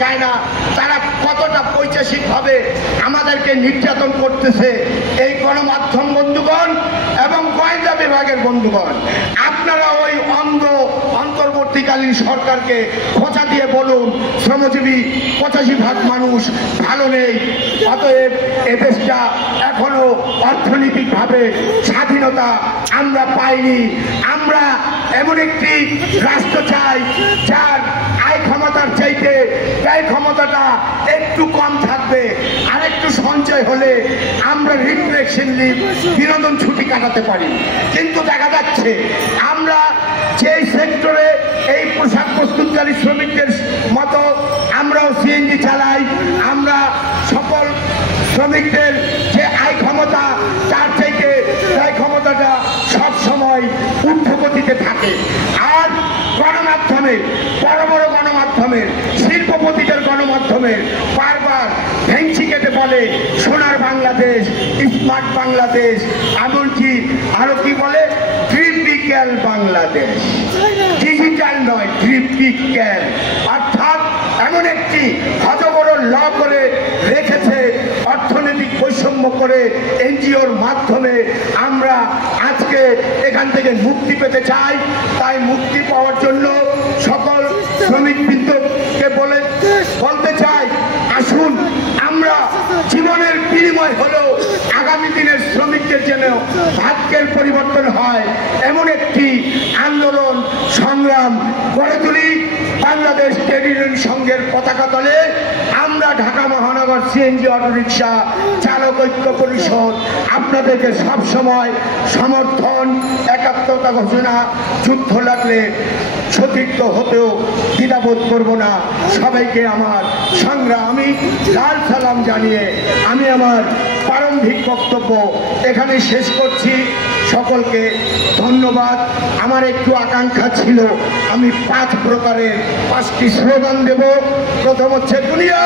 চায় না, তারা কতটা পৈশাচিকভাবে আমাদেরকে নির্যাতন করতেছে। এই গণমাধ্যম বন্ধুগণ এবং গোয়েন্দা বিভাগের বন্ধুগণ, আপনারা ওই অন্তর্বর্তীকালীন সরকারকে খোঁচা দিয়ে বলুন শ্রমজীবী 85% মানুষ ভালো নেই, অতএব এদেশটা এখনো অর্থনৈতিকভাবে স্বাধীনতা আমরা পাইনি। আমরা এমন একটি রাষ্ট্র চাই যার আয় ক্ষমতার চাইতে ব্যয় ক্ষমতাটা একটু কম থাকবে, আরেকটু সঞ্চয় হলে আমরা রিক্রিয়েশন লিভ বিনোদন ছুটি কাটাতে পারি। কিন্তু দেখা যাচ্ছে আমরা যেই সেক্টরে এই পোশাক প্রস্তুতকারী শ্রমিকদের মতো আমরাও সিএনজি চালাই, আমরা সকল শ্রমিকদের যে আয় ক্ষমতা তার থেকে ব্যয় ক্ষমতাটা সব সময় ঊর্ধ্বগতিতে থাকে। আর গণমাধ্যমে, বড় বড় গণমাধ্যমের, শিল্পপতিদের গণমাধ্যমের বারবার ভেঙচি কেটে বলে সোনার বাংলাদেশ, স্মার্ট বাংলাদেশ, এমনকি আরো কি বলে ট্রিপিক্যাল বাংলাদেশ, ডিজিটাল নয় ট্রিপিক্যাল, অর্থাৎ এমন একটি হযবড় ল করে রেখেছে, অর্থনৈতিক বৈষম্য করে এনজিওর মাধ্যমে আমরা আজকে এখান থেকে মুক্তি পেতে চাই। তাই মুক্তি পাওয়ার জন্য সকল শ্রমিকবৃন্দকে বলতে চাই, আসুন আমরা জীবনের বিনিময় হলেও আগামী দিনের শ্রমিকদের যেন ভাগ্যের পরিবর্তন হয় এমন একটি আন্দোলন সংগ্রাম গড়ে তুলি। বাংলাদেশ ট্রেড ইউনিয়ন সংঘের পতাকা তলে আমরা ঢাকা মহানগর সিএনজি অটোরিকশা চালক ঐক্য পরিষদ আপনাদেরকে সবসময় সমর্থন, একাত্মতা ঘোষণা, যুদ্ধ লাগলে সতীর্থ হতেও দ্বিধাবোধ করব না। সবাইকে আমার সংগ্রামী লাল সালাম জানিয়ে আমি আমার প্রারম্ভিক বক্তব্য এখানে শেষ করছি। সকলকে ধন্যবাদ। আমার একটু আকাঙ্ক্ষা ছিল আমি 5 প্রকারের 5টি স্লোগান দেব। প্রথম হচ্ছে দুনিয়া